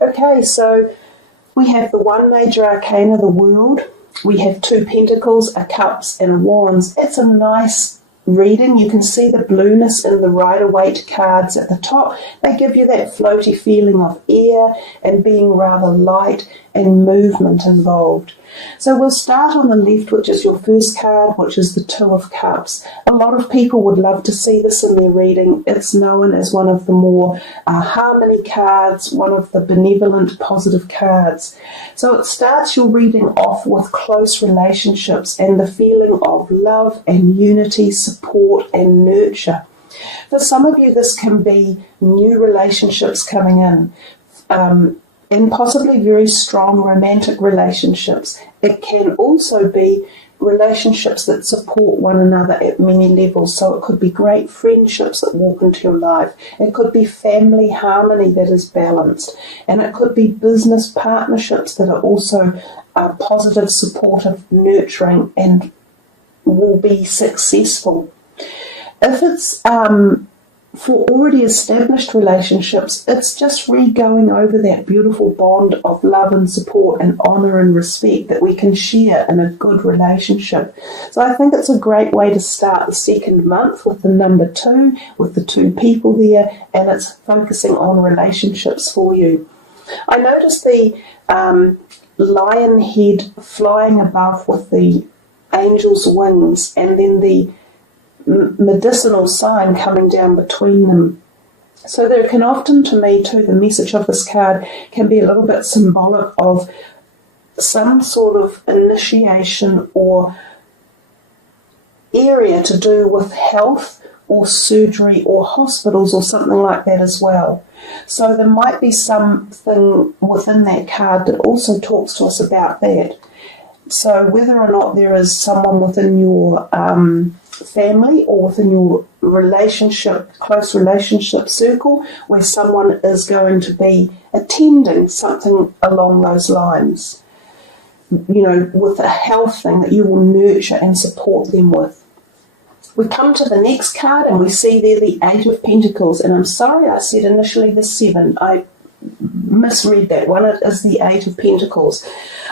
Okay, so we have the one major arcana, the World. We have 2 Pentacles, a Cups, and a Wands. It's a nice reading. You can see the blueness in the Rider-Waite cards at the top. They give you that floaty feeling of air and being rather light and movement involved. So we'll start on the left, which is your first card, which is the 2 of Cups. A lot of people would love to see this in their reading. It's known as one of the more harmony cards, one of the benevolent, positive cards. So it starts your reading off with close relationships and the feeling of love and unity, support and nurture. For some of you, this can be new relationships coming in. And possibly very strong romantic relationships. It can also be relationships that support one another at many levels. So it could be great friendships that walk into your life. It could be family harmony that is balanced. And it could be business partnerships that are also positive, supportive, nurturing, and will be successful. If it's for already established relationships, it's just re-going over that beautiful bond of love and support and honour and respect that we can share in a good relationship. So I think it's a great way to start the second month with the number 2, with the 2 people there, and it's focusing on relationships for you. I noticed the lion head flying above with the angel's wings, and then the medicinal sign coming down between them. So there can often, to me too, the message of this card can be a little bit symbolic of some sort of initiation or area to do with health or surgery or hospitals or something like that as well. So there might be something within that card that also talks to us about that. So whether or not there is someone within your family or within your relationship, close relationship circle, where someone is going to be attending something along those lines, you know, with a health thing that you will nurture and support them with. We come to the next card and we see there the 8 of Pentacles, and I'm sorry I said initially the 7. I misread that one. It is the 8 of Pentacles.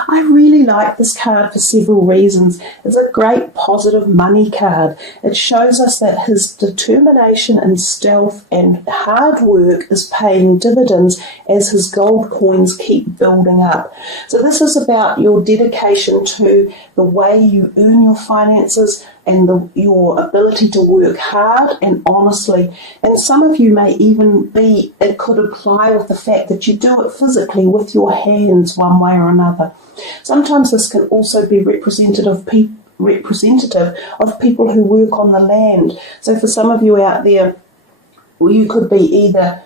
I really like this card for several reasons. It's a great positive money card. It shows us that his determination and stealth and hard work is paying dividends as his gold coins keep building up. So this is about your dedication to the way you earn your finances and your ability to work hard and honestly. And some of you may even be, it could apply with the fact that you do it physically with your hands one way or another. Sometimes this can also be representative of people who work on the land. So for some of you out there, you could be either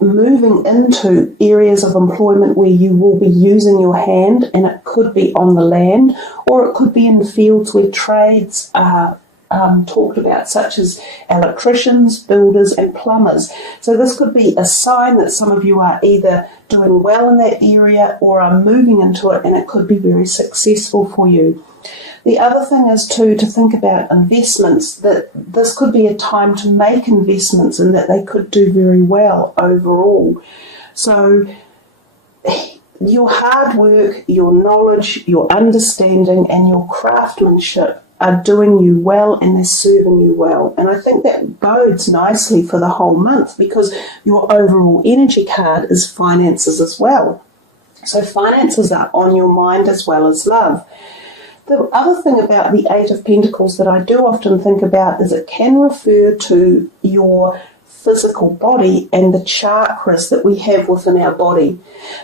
moving into areas of employment where you will be using your hand, and it could be on the land, or it could be in fields where trades are talked about, such as electricians, builders and plumbers. So this could be a sign that some of you are either doing well in that area or are moving into it, and it could be very successful for you. The other thing is too to think about investments, that this could be a time to make investments and that they could do very well overall. So your hard work, your knowledge, your understanding and your craftsmanship are doing you well and they're serving you well. And I think that bodes nicely for the whole month because your overall energy card is finances as well. So finances are on your mind as well as love. The other thing about the 8 of Pentacles that I do often think about is it can refer to your physical body and the chakras that we have within our body.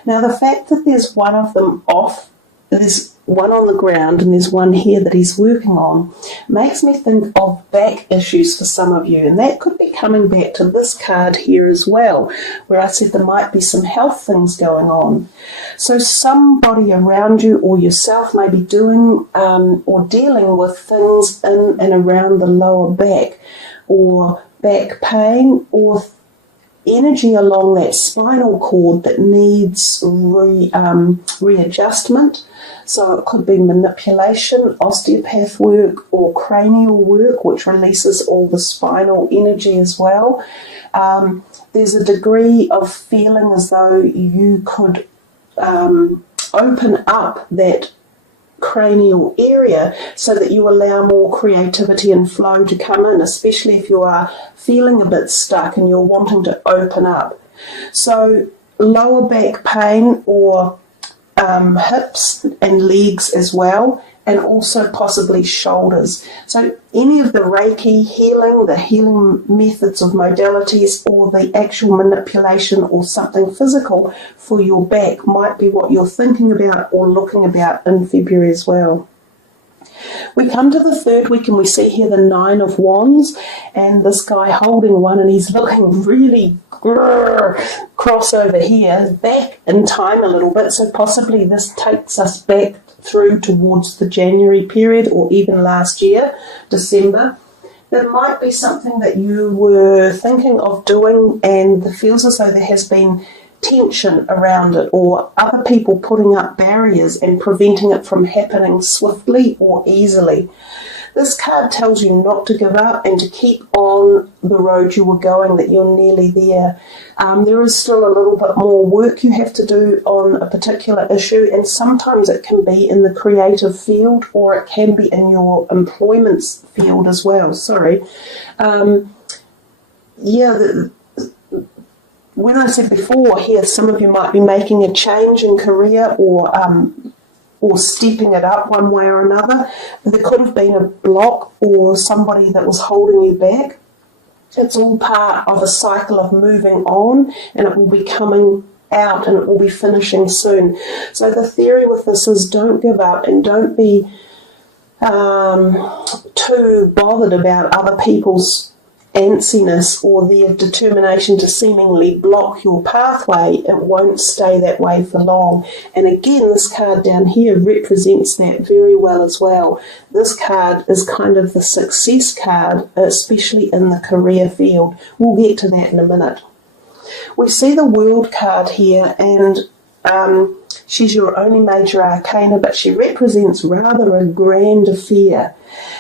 Now the fact that there's one of them off, there's one on the ground and there's one here that he's working on, makes me think of back issues for some of you, and that could be coming back to this card here as well, where I said there might be some health things going on. So somebody around you or yourself may be doing or dealing with things in and around the lower back, or back pain, or energy along that spinal cord that needs readjustment. So it could be manipulation, osteopath work, or cranial work, which releases all the spinal energy as well. there's a degree of feeling as though you could open up that cranial area so that you allow more creativity and flow to come in, especially if you are feeling a bit stuck and you're wanting to open up. So lower back pain or hips and legs as well, and also possibly shoulders. So any of the Reiki healing, the healing methods of modalities, or the actual manipulation or something physical for your back might be what you're thinking about or looking about in February as well. We come to the third week and we see here the Nine of Wands and this guy holding one, and he's looking really cross over here, back in time a little bit, so possibly this takes us back through towards the January period or even last year, December. There might be something that you were thinking of doing and it feels as though there has been tension around it, or other people putting up barriers and preventing it from happening swiftly or easily. This card tells you not to give up and to keep on the road you were going, that you're nearly there. There is still a little bit more work you have to do on a particular issue, and sometimes it can be in the creative field or it can be in your employment field as well. When I said before here, some of you might be making a change in career or stepping it up one way or another. There could have been a block or somebody that was holding you back. It's all part of a cycle of moving on, and it will be coming out and it will be finishing soon. So the theory with this is don't give up and don't be too bothered about other people's antsiness or their determination to seemingly block your pathway. It won't stay that way for long. And again, this card down here represents that very well as well. This card is kind of the success card, especially in the career field. We'll get to that in a minute. We see the World card here, and she's your only major arcana, but she represents rather a grand affair.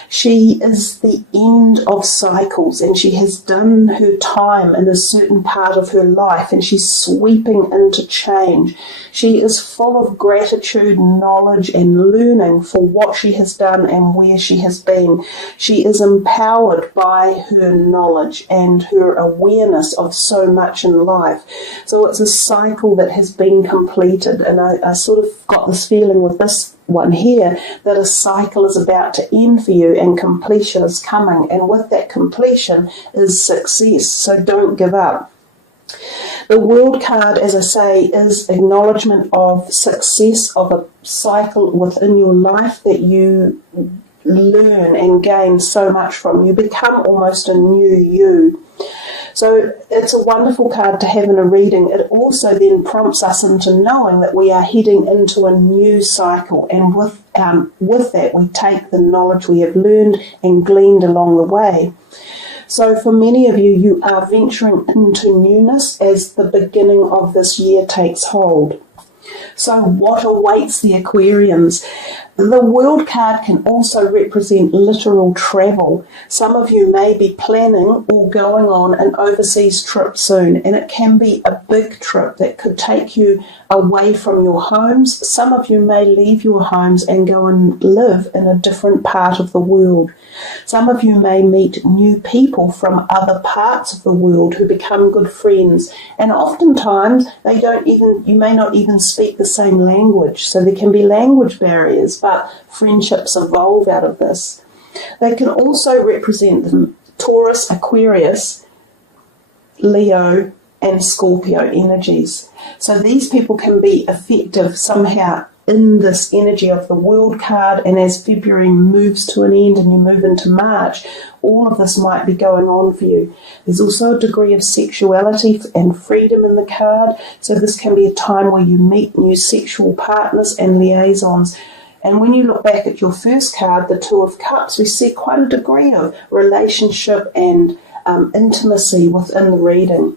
She is the end of cycles, and she has done her time in a certain part of her life, and she's sweeping into change. She is full of gratitude, knowledge, and learning for what she has done and where she has been. She is empowered by her knowledge and her awareness of so much in life. So it's a cycle that has been completed, and I sort of got this feeling with this one here that a cycle is about to end for you and completion is coming, and with that completion is success. So don't give up. The World card, as I say, is acknowledgement of success of a cycle within your life that you learn and gain so much from. You become almost a new you. So it's a wonderful card to have in a reading. It also then prompts us into knowing that we are heading into a new cycle, and with that we take the knowledge we have learned and gleaned along the way. So for many of you, you are venturing into newness as the beginning of this year takes hold. So what awaits the Aquarians? The World card can also represent literal travel. Some of you may be planning or going on an overseas trip soon, and it can be a big trip that could take you away from your homes. Some of you may leave your homes and go and live in a different part of the world. Some of you may meet new people from other parts of the world who become good friends, and oftentimes you may not even speak the same language, so there can be language barriers, but friendships evolve out of this. They can also represent Taurus, Aquarius, Leo, and Scorpio energies. So these people can be effective somehow in this energy of the World card, and as February moves to an end and you move into March, all of this might be going on for you. There's also a degree of sexuality and freedom in the card, so this can be a time where you meet new sexual partners and liaisons. And when you look back at your first card, the Two of Cups, we see quite a degree of relationship and intimacy within the reading.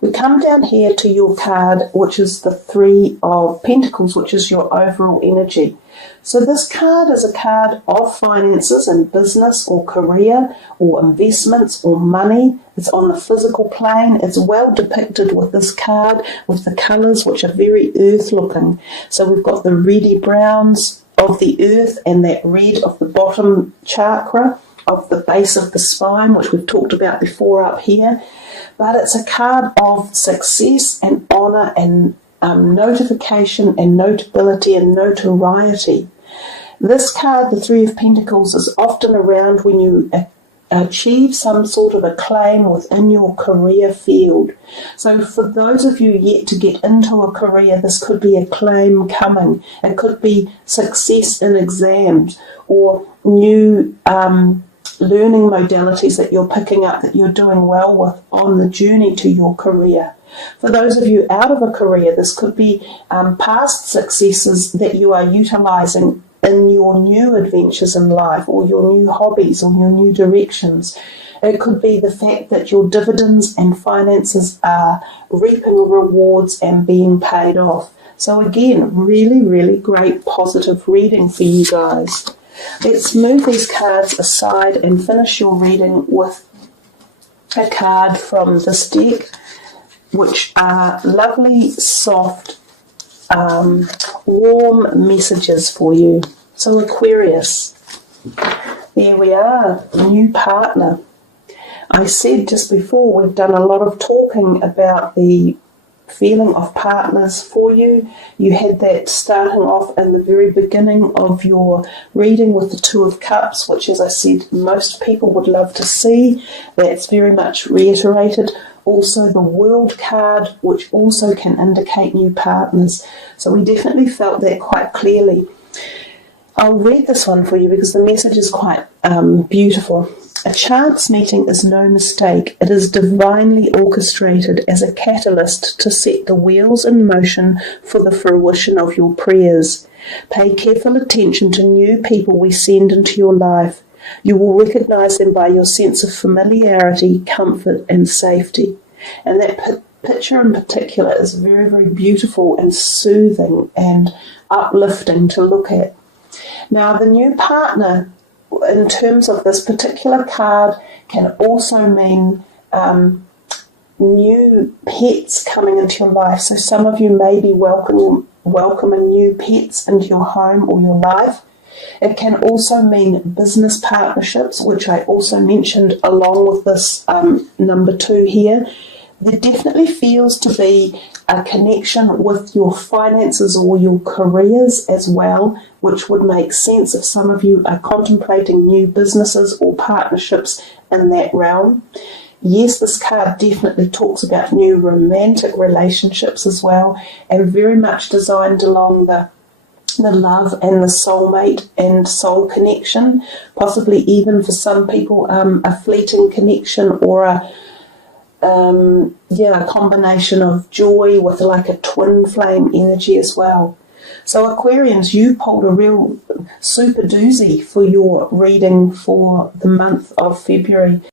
We come down here to your card, which is the Three of Pentacles, which is your overall energy. So this card is a card of finances and business or career or investments or money. It's on the physical plane. It's well depicted with this card with the colours, which are very earth looking. So we've got the reddy browns of the earth and that red of the bottom chakra of the base of the spine, which we've talked about before up here. But it's a card of success and honour and notification and notability and notoriety. This card, the Three of Pentacles, is often around when you achieve some sort of acclaim within your career field. So for those of you yet to get into a career, this could be acclaim coming. It could be success in exams or new learning modalities that you're picking up that you're doing well with on the journey to your career. For those of you out of a career, this could be past successes that you are utilising in your new adventures in life or your new hobbies or your new directions. It could be the fact that your dividends and finances are reaping rewards and being paid off. So again, really, really great positive reading for you guys. Let's move these cards aside and finish your reading with a card from this deck, which are lovely, soft, warm messages for you. So Aquarius, there we are, new partner. I said just before we've done a lot of talking about the feeling of partners for you. You had that starting off in the very beginning of your reading with the Two of Cups, which, as I said, most people would love to see. That's very much reiterated. Also the World card, which also can indicate new partners. So we definitely felt that quite clearly. I'll read this one for you because the message is quite beautiful. A chance meeting is no mistake. It is divinely orchestrated as a catalyst to set the wheels in motion for the fruition of your prayers. Pay careful attention to new people we send into your life. You will recognize them by your sense of familiarity, comfort, and safety. And that picture in particular is very, very beautiful and soothing and uplifting to look at. Now, the new partner, in terms of this particular card, can also mean new pets coming into your life. So some of you may be welcoming new pets into your home or your life. It can also mean business partnerships, which I also mentioned along with this number 2 here. There definitely feels to be a connection with your finances or your careers as well, which would make sense if some of you are contemplating new businesses or partnerships in that realm. Yes, this card definitely talks about new romantic relationships as well, and very much designed along the love and the soulmate and soul connection, possibly even for some people a fleeting connection or a combination of joy with like a twin flame energy as well. So Aquarians, you pulled a real super doozy for your reading for the month of February.